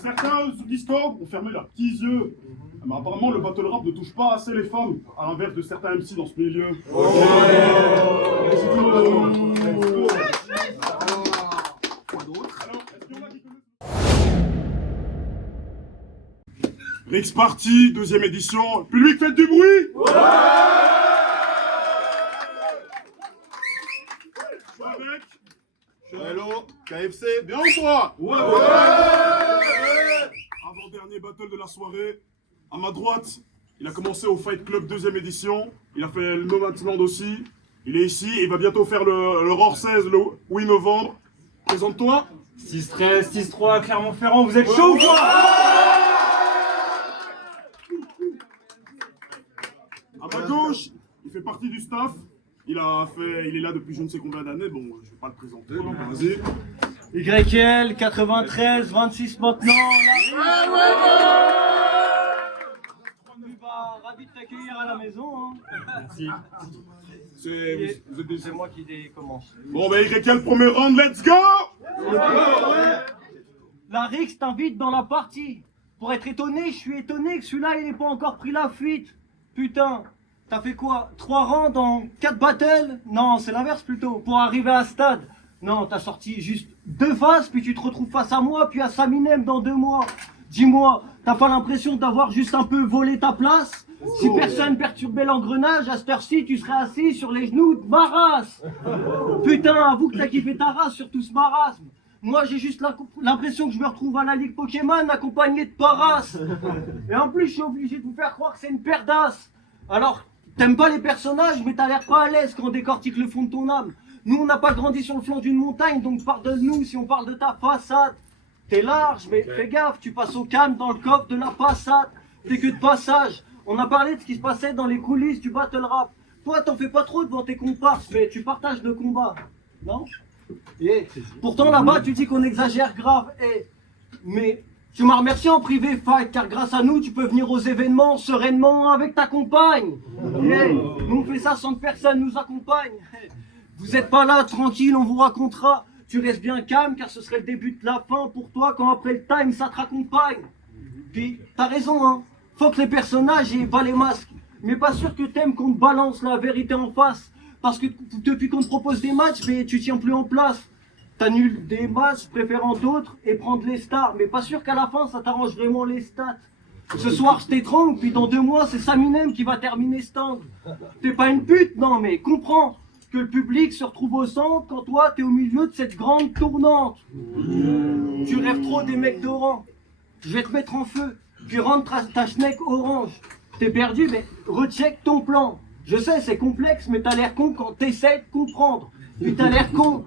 Certains Discord ont fermé leurs petits yeux. Mais apparemment, le battle rap ne touche pas assez les femmes, à l'inverse de certains MC dans ce milieu. Rix Party, deuxième édition. Public, faites du bruit! Ouais! Je suis avec. Hello, KFC, bien ou quoi? Ouais! Avant-dernier battle de la soirée. À ma droite, il a commencé au Fight Club deuxième édition. Il a fait le No Man's Land aussi. Il est ici et il va bientôt faire le ROR 16 le 8 novembre. Présente-toi. 6-13, 6-3, Clermont-Ferrand, vous êtes chaud ou quoi? À ma gauche, il fait partie du staff. Il est là depuis je ne sais combien d'années. Bon, je vais pas le présenter. Donc vas-y. YL, 93, 26 maintenant. Ravi de t'accueillir à la maison. Hein. Merci. C'est moi qui commence. Bon, bah YL, premier round, let's go! La Rix t'invite dans la partie. Pour être étonné, je suis étonné que celui-là, il n'ait pas encore pris la fuite. Putain, t'as fait quoi? 3 rounds en 4 battles? Non, c'est l'inverse plutôt. Pour arriver à stade. Non, t'as sorti juste 2 phases, puis tu te retrouves face à moi, puis à Saminem dans 2 mois. Dis-moi, t'as pas l'impression d'avoir juste un peu volé ta place? Si personne perturbait l'engrenage, à cette heure-ci, tu serais assis sur les genoux de ma race. Putain, avoue que t'as kiffé ta race sur tout ce marasme. Moi, j'ai juste l'impression que je me retrouve à la Ligue Pokémon accompagné de Paras. Et en plus, je suis obligé de vous faire croire que c'est une paire d'as. Alors, t'aimes pas les personnages, mais t'as l'air pas à l'aise quand on décortique le fond de ton âme. Nous, on n'a pas grandi sur le flanc d'une montagne, donc pardonne-nous si on parle de ta façade. T'es large, mais fais gaffe, tu passes au calme dans le coffre de la passade. T'es que de passage. On a parlé de ce qui se passait dans les coulisses du battle rap. Toi, t'en fais pas trop devant tes comparses, mais tu partages le combat. Non? Et pourtant, là-bas, tu dis qu'on exagère grave. Mais tu m'as remercié en privé, Fight, car grâce à nous, tu peux venir aux événements sereinement avec ta compagne. Nous, on fait ça sans que personne nous accompagne. Vous êtes pas là, tranquille, on vous racontera. Tu restes bien calme, car ce serait le début de la fin pour toi quand après le time, ça te raccompagne. Puis, t'as raison, hein. Faut que les personnages aient pas les masques. Mais pas sûr que t'aimes qu'on te balance la vérité en face. Parce que depuis qu'on te propose des matchs, mais tu tiens plus en place. T'annules des matchs, préférant d'autres et prendre les stars. Mais pas sûr qu'à la fin, ça t'arrange vraiment les stats. Ce soir, je t'étrangle, puis dans 2 mois, c'est Saminem qui va terminer cet angle. T'es pas une pute, non, mais comprends que le public se retrouve au centre quand toi, t'es au milieu de cette grande tournante. Tu rêves trop des mecs d'Oran. Je vais te mettre en feu, puis rendre ta schneck orange. T'es perdu, mais recheck ton plan. Je sais, c'est complexe, mais t'as l'air con quand t'essaies de comprendre. Puis t'as l'air con,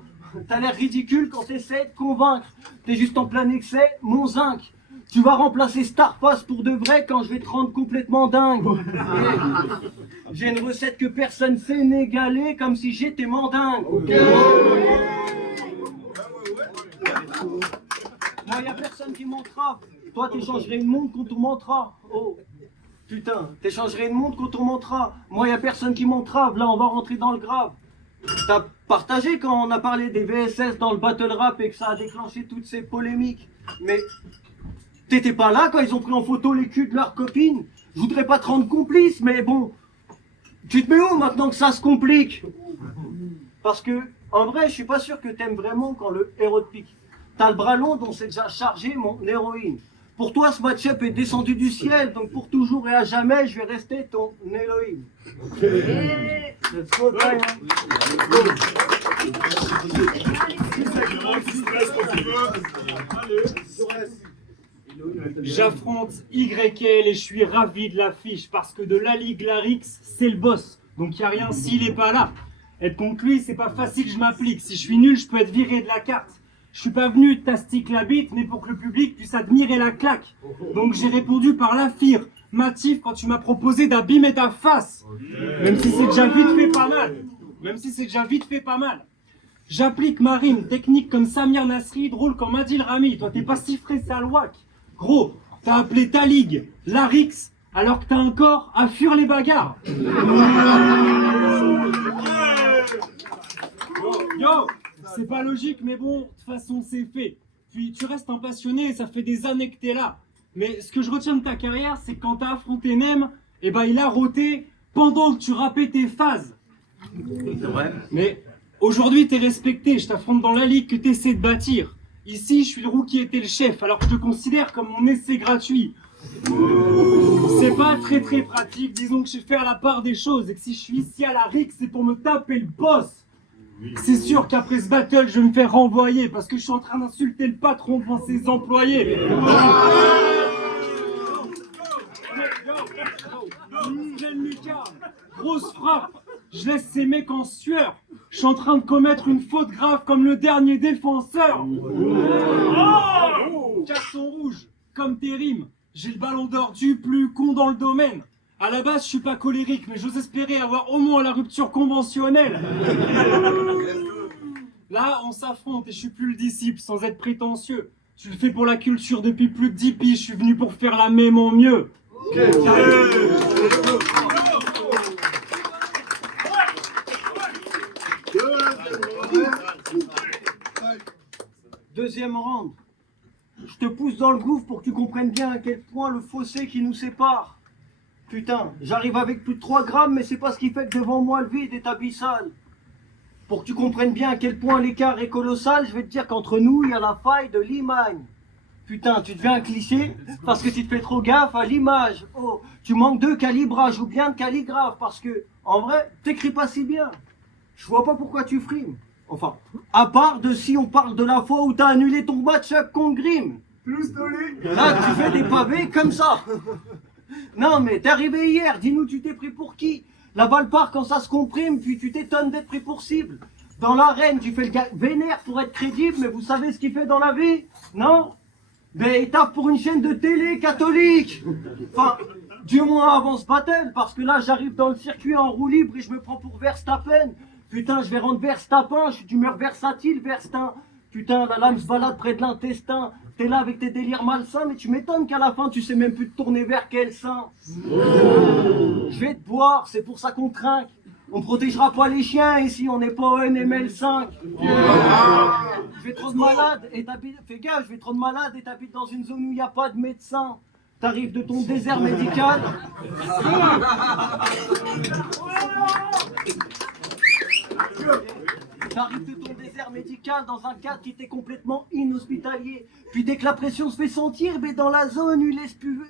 t'as l'air ridicule quand t'essaies de convaincre. T'es juste en plein excès, mon zinc. Tu vas remplacer Starface pour de vrai quand je vais te rendre complètement dingue. J'ai une recette que personne sait n'égaler, comme si j'étais mandingue. Moi, y'a personne qui m'entrave. Toi, t'échangerais le monde contre ton mantra. Oh, putain, t'échangerais le monde contre ton mantra. Moi, y'a personne qui m'entrave. Là, on va rentrer dans le grave. T'as partagé quand on a parlé des VSS dans le battle rap et que ça a déclenché toutes ces polémiques. Mais t'étais pas là quand ils ont pris en photo les culs de leurs copines. Je voudrais pas te rendre complice, mais bon, tu te mets où maintenant que ça se complique? Parce que, en vrai, je suis pas sûr que t'aimes vraiment quand le héros te pique. T'as le bras long dont c'est déjà chargé mon héroïne. Pour toi, ce match-up est descendu du ciel, donc pour toujours et à jamais, je vais rester ton Elohim. Let's go, time. J'affronte YL et je suis ravi de l'affiche parce que de la Ligue Larix, c'est le boss. Donc il n'y a rien s'il n'est pas là. Être contre lui, c'est pas facile, je m'applique. Si je suis nul, je peux être viré de la carte. Je suis pas venu t'astique la bite, mais pour que le public puisse admirer la claque. Donc j'ai répondu par l'affirmatif quand tu m'as proposé d'abîmer ta face. Même si c'est déjà vite fait pas mal. Même si c'est déjà vite fait pas mal. J'applique ma rime, technique comme Samir Nasri, drôle comme Adil Rami. Toi t'es pas si frais salouac. Gros, t'as appelé ta ligue Larix, alors que t'as un corps à fuir les bagarres. Yo, c'est pas logique, mais bon, de toute façon c'est fait. Puis tu restes un passionné et ça fait des années que t'es là. Mais ce que je retiens de ta carrière, c'est que quand t'as affronté Nem, eh ben il a roté pendant que tu rappais tes phases. C'est vrai. Mais aujourd'hui t'es respecté, je t'affronte dans la ligue que t'essaies de bâtir. Ici, je suis le roux qui était le chef, alors que je te considère comme mon essai gratuit. C'est pas très pratique, disons que je sais faire la part des choses et que si je suis ici à la RIC, c'est pour me taper le boss. C'est sûr qu'après ce battle, je vais me faire renvoyer parce que je suis en train d'insulter le patron devant ses employés. Pleine lucarne, grosse frappe, je laisse ces mecs en sueur. Je suis en train de commettre une faute grave comme le dernier défenseur. Carton rouge, comme tes rimes. J'ai le ballon d'or du plus con dans le domaine. À la base, je suis pas colérique, mais j'ose espérer avoir au moins la rupture conventionnelle. Là, on s'affronte et je suis plus le disciple sans être prétentieux. Tu le fais pour la culture depuis plus de 10 piges, je suis venu pour faire la même en mieux. Deuxième round. Je te pousse dans le gouffre pour que tu comprennes bien à quel point le fossé qui nous sépare. Putain, j'arrive avec plus de 3 grammes, mais c'est pas ce qui fait que devant moi le vide est abyssal. Pour que tu comprennes bien à quel point l'écart est colossal, je vais te dire qu'entre nous, il y a la faille de Limagne. Putain, tu deviens un cliché parce que tu te fais trop gaffe à l'image. Oh, tu manques de calibrage ou bien de calligraphe parce que, en vrai, t'écris pas si bien. Je vois pas pourquoi tu frimes. Enfin, à part de si on parle de la fois où t'as annulé ton match-up contre Grimm. Là, tu fais des pavés comme ça. Non, mais t'es arrivé hier, dis-nous, tu t'es pris pour qui? La balle part quand ça se comprime, puis tu t'étonnes d'être pris pour cible. Dans l'arène, tu fais le gars vénère pour être crédible, mais vous savez ce qu'il fait dans la vie? Non? Mais il tape pour une chaîne de télé catholique. Enfin, du moins avant ce battle, parce que là, j'arrive dans le circuit en roue libre et je me prends pour Verstappen. Putain, je vais rendre Verstappen, je suis d'humeur versatile, Verstin. Putain, la lame se balade près de l'intestin. T'es là avec tes délires malsains, mais tu m'étonnes qu'à la fin, tu sais même plus te tourner vers quel sein. Je vais te boire, c'est pour ça qu'on trinque. On protégera pas les chiens ici, on n'est pas au NML5. Je vais trop de malade et t'habites... Fais gaffe, je vais trop de malade et t'habites dans une zone où il n'y a pas de médecin. T'arrives de ton désert médical. T'arrives de ton désert médical dans un cadre qui t'est complètement inhospitalier. Puis dès que la pression se fait sentir, mais dans la zone,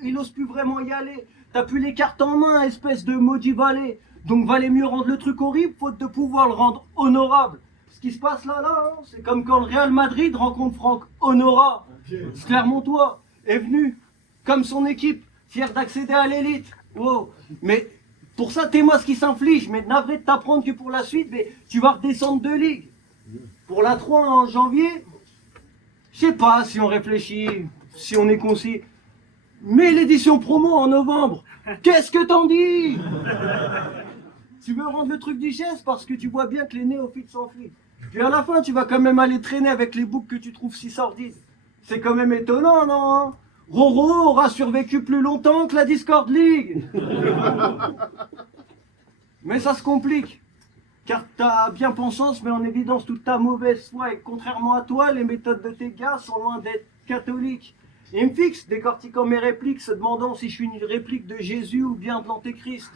il ose plus vraiment y aller. T'as plus les cartes en main, espèce de maudit valet. Donc valait mieux rendre le truc horrible, faute de pouvoir le rendre honorable. Ce qui se passe là, hein, c'est comme quand le Real Madrid rencontre Franck Honora. Ce Clermontois est venu, comme son équipe, fier d'accéder à l'élite. Wow. Mais pour ça, t'es moi ce qui s'inflige, mais navré de t'apprendre que pour la suite, mais tu vas redescendre de ligue. Pour la 3 en janvier, je sais pas si on réfléchit, si on est concis. Mais l'édition promo en novembre, qu'est-ce que t'en dis? Tu veux rendre le truc duchesse parce que tu vois bien que les néophytes s'enfuient. Puis à la fin, tu vas quand même aller traîner avec les boucs que tu trouves si sordides. C'est quand même étonnant, non hein? Roro aura survécu plus longtemps que la Discord League. Mais ça se complique. Car ta bien-pensance met en évidence toute ta mauvaise foi et contrairement à toi, les méthodes de tes gars sont loin d'être catholiques. Il me fixe, décortiquant mes répliques, se demandant si je suis une réplique de Jésus ou bien de l'Antéchrist.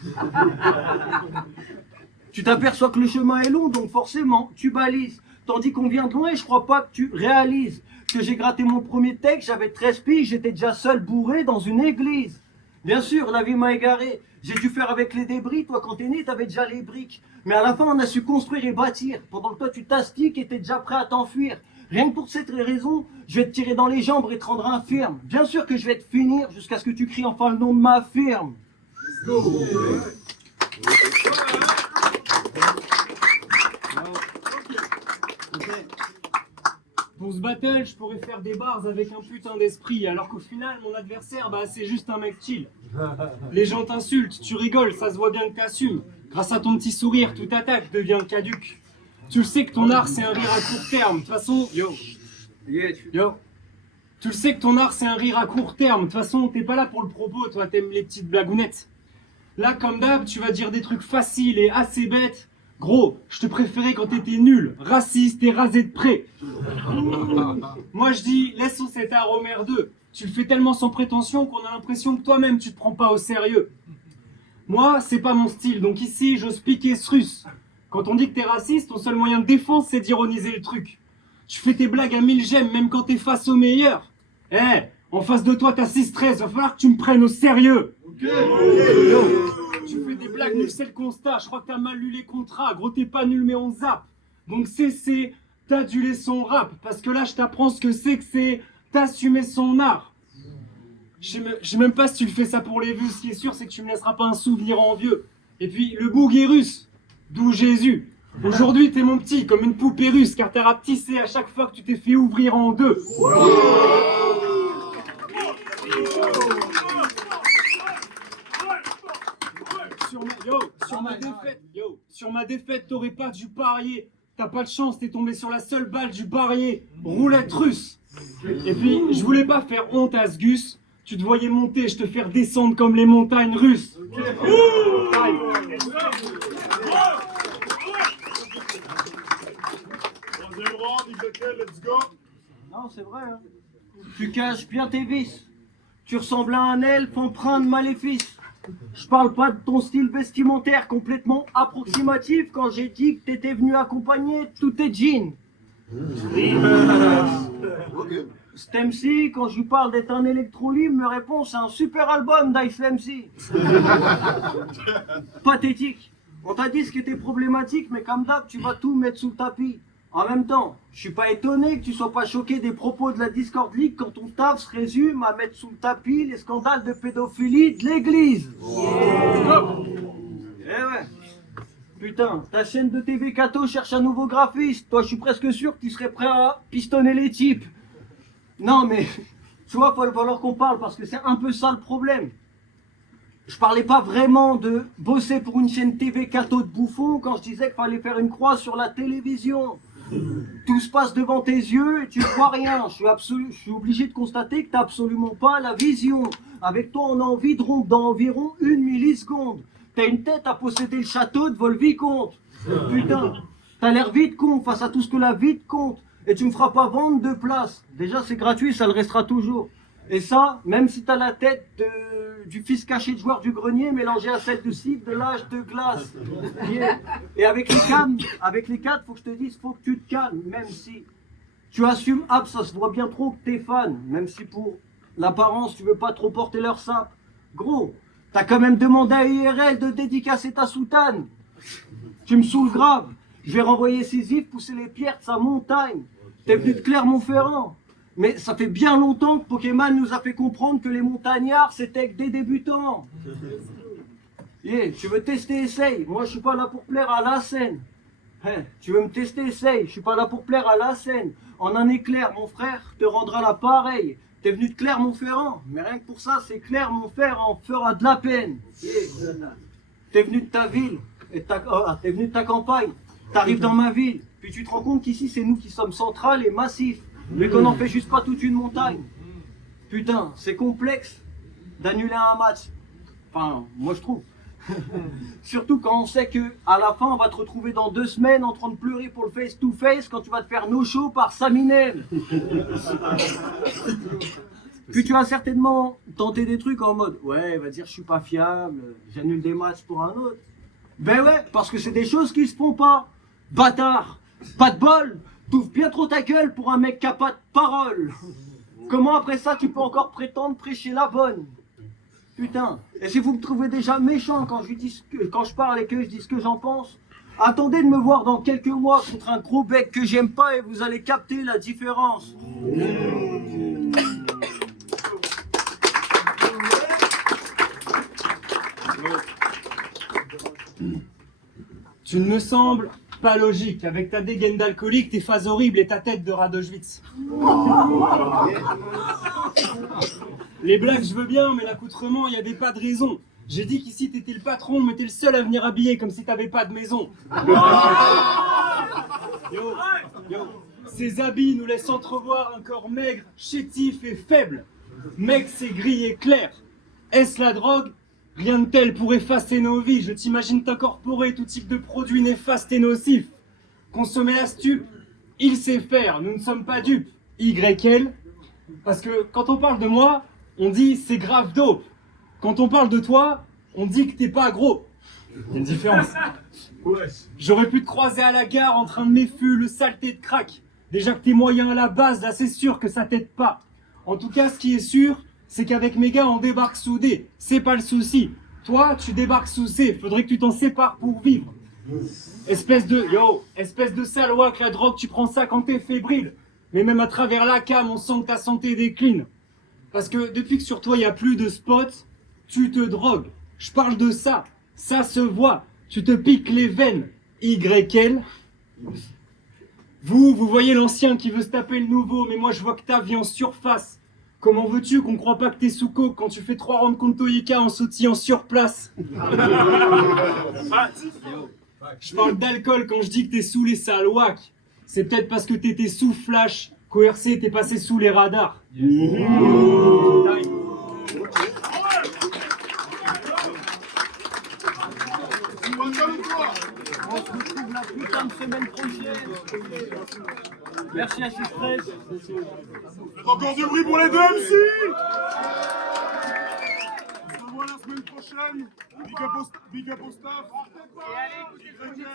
Tu t'aperçois que le chemin est long, donc forcément, tu balises. Tandis qu'on vient de loin et je crois pas que tu réalises que j'ai gratté mon premier texte, j'avais 13 piges, j'étais déjà seul bourré dans une église. Bien sûr, la vie m'a égaré. J'ai dû faire avec les débris. Toi, quand t'es né, t'avais déjà les briques. Mais à la fin, on a su construire et bâtir. Pendant que toi, tu t'astiques et t'es déjà prêt à t'enfuir. Rien que pour cette raison, je vais te tirer dans les jambes et te rendre infirme. Bien sûr que je vais te finir jusqu'à ce que tu cries enfin le nom de ma firme. Pour ce battle, je pourrais faire des bars avec un putain d'esprit, alors qu'au final, mon adversaire, bah, c'est juste un mec chill. Les gens t'insultent, tu rigoles, ça se voit bien que t'assumes. Grâce à ton petit sourire, toute attaque devient caduque. Tu le sais que ton art, c'est un rire à court terme. De toute façon, yo. Tu le sais que ton art, c'est un rire à court terme. De toute façon, t'es pas là pour le propos, toi, t'aimes les petites blagounettes. Là, comme d'hab, tu vas dire des trucs faciles et assez bêtes. Gros, je te préférais quand t'étais nul, raciste et rasé de près. Moi je dis, laissons cet art merdeux. Tu le fais tellement sans prétention qu'on a l'impression que toi-même tu te prends pas au sérieux. Moi, c'est pas mon style, donc ici, j'ose piquer ce russe. Quand on dit que t'es raciste, ton seul moyen de défense, c'est d'ironiser le truc. Tu fais tes blagues à 1000 j'aime, même quand t'es face au meilleur. Eh, en face de toi, t'as 6-13, va falloir que tu me prennes au sérieux. Yo, tu fais des blagues nulles, c'est le constat. Je crois que t'as mal lu les contrats. Gros, t'es pas nul, mais on zappe. Donc t'aduler son rap. Parce que là, je t'apprends ce que c'est t'assumer son art. Je sais même pas si tu le fais ça pour les vues. Ce qui est sûr, c'est que tu me laisseras pas un souvenir envieux. Et puis, le bouguet russe, d'où Jésus. Aujourd'hui, t'es mon petit, comme une poupée russe, car t'as rapetissé à chaque fois que tu t'es fait ouvrir en deux. Sur ma défaite, t'aurais pas dû parier. T'as pas de chance, t'es tombé sur la seule balle du barrier. Roulette russe. Et puis, je voulais pas faire honte à ce Gus. Tu te voyais monter, je te faire descendre comme les montagnes russes. Troisième round, Yves, let's go. Non, c'est vrai, hein. Tu caches bien tes vices. Tu ressembles à un elfe empreint de maléfice. Je parle pas de ton style vestimentaire complètement approximatif quand j'ai dit que t'étais venu accompagner tous tes jeans. Cet MC, quand je lui parle d'être un électro-libre, me répond c'est un super album d'Ice MC. Pathétique. On t'a dit ce qui était problématique, mais comme d'hab, tu vas tout mettre sous le tapis. En même temps, je suis pas étonné que tu sois pas choqué des propos de la Discord League quand ton taf se résume à mettre sous le tapis les scandales de pédophilie de l'église. Eh ouais. Putain, ta chaîne de TV Cato cherche un nouveau graphiste. Toi, je suis presque sûr que tu serais prêt à pistonner les types. Non, mais, tu vois, il va falloir qu'on parle parce que c'est un peu ça le problème. Je parlais pas vraiment de bosser pour une chaîne TV Cato de bouffon quand je disais qu'il fallait faire une croix sur la télévision. Tout se passe devant tes yeux et tu ne vois rien. Je suis obligé de constater que tu n'as absolument pas la vision. Avec toi, on a envie de rompre dans environ 1 milliseconde. T'as une tête à posséder le château de Volvicomte. Putain, t'as l'air vite con face à tout ce que la vie te compte. Et tu me feras pas vendre de place. Déjà, c'est gratuit, ça le restera toujours. Et ça, même si t'as la tête du fils caché de joueur du grenier mélangé à celle de cible de l'âge de glace. Yeah. Et avec les quatre, faut que je te dise, faut que tu te calmes, même si tu assumes, ça se voit bien trop que t'es fan, même si pour l'apparence, tu veux pas trop porter leur sape. Gros, t'as quand même demandé à IRL de dédicacer ta soutane. Tu me saoules grave. Je vais renvoyer Sisyphe pousser les pierres de sa montagne. T'es venu de Clermont-Ferrand. Mais ça fait bien longtemps que Pokémon nous a fait comprendre que les montagnards, c'était que des débutants. Yeah, tu veux tester, essaye. Moi, je suis pas là pour plaire à la scène. Hey, tu veux me tester, essaye. Je suis pas là pour plaire à la scène. En un éclair, mon frère te rendra l'appareil. T'es venu de Clermont-Ferrand. Mais rien que pour ça, c'est clair, mon frère en fera de la peine. Yeah. T'es venu de ta ville. T'es venu de ta campagne. T'arrives dans ma ville. Puis tu te rends compte qu'ici, c'est nous qui sommes centrales et massifs. Mais qu'on n'en fait juste pas toute une montagne. Putain, c'est complexe d'annuler un match. Enfin, moi je trouve. Surtout quand on sait que à la fin on va te retrouver dans 2 semaines en train de pleurer pour le face-to-face quand tu vas te faire no-show par Saminem. Puis tu vas certainement tenter des trucs en mode ouais, va dire je suis pas fiable, j'annule des matchs pour un autre. Ben ouais, parce que c'est des choses qui se font pas. Bâtard, pas de bol. T'ouvres bien trop ta gueule pour un mec qui a pas de parole. Comment après ça tu peux encore prétendre prêcher la bonne? Putain, et si vous me trouvez déjà méchant quand je parle et que je dis ce que j'en pense, attendez de me voir dans quelques mois contre un gros bec que j'aime pas et vous allez capter la différence. Tu ne me sembles pas logique, avec ta dégaine d'alcoolique, tes phases horribles et ta tête de Radoschwitz. Les blagues, je veux bien, mais l'accoutrement, il n'y avait pas de raison. J'ai dit qu'ici, t'étais le patron, mais t'es le seul à venir habiller comme si t'avais pas de maison. Yo, ces habits nous laissent entrevoir un corps maigre, chétif et faible. Mec, c'est gris et clair. Est-ce la drogue? Rien de tel pour effacer nos vies. Je t'imagine t'incorporer tout type de produits néfastes et nocifs. Consommer la stupe, il sait faire, nous ne sommes pas dupes. YL. Parce que quand on parle de moi, on dit c'est grave dope. Quand on parle de toi, on dit que t'es pas gros. Il y a une différence. J'aurais pu te croiser à la gare en train de m'effus, le saleté de crack. Déjà que t'es moyen à la base, là c'est sûr que ça t'aide pas. En tout cas, ce qui est sûr, c'est qu'avec mes gars, on débarque soudés. C'est pas le souci. Toi, tu débarques sous C. Faudrait que tu t'en sépares pour vivre. Espèce de salois que la drogue, tu prends ça quand t'es fébrile. Mais même à travers la cam, on sent que ta santé décline. Parce que depuis que sur toi, il n'y a plus de spots, tu te drogues. Je parle de ça. Ça se voit. Tu te piques les veines. YL. Vous voyez l'ancien qui veut se taper le nouveau, mais moi je vois que ta vie en surface. Comment veux-tu qu'on croit pas que t'es sous coke quand tu fais 3 rounds contre Toyika en sautillant sur place? Je parle d'alcool quand je dis que t'es sous les salouacs. C'est peut-être parce que t'étais sous flash qu'ORC t'es passé sous les radars. On se retrouve la putain de semaine prochaine. Merci à Chiffres. Faites encore du bruit pour les deux MC. On se revoit la semaine prochaine. Big up au staff. Et allez, écoutez,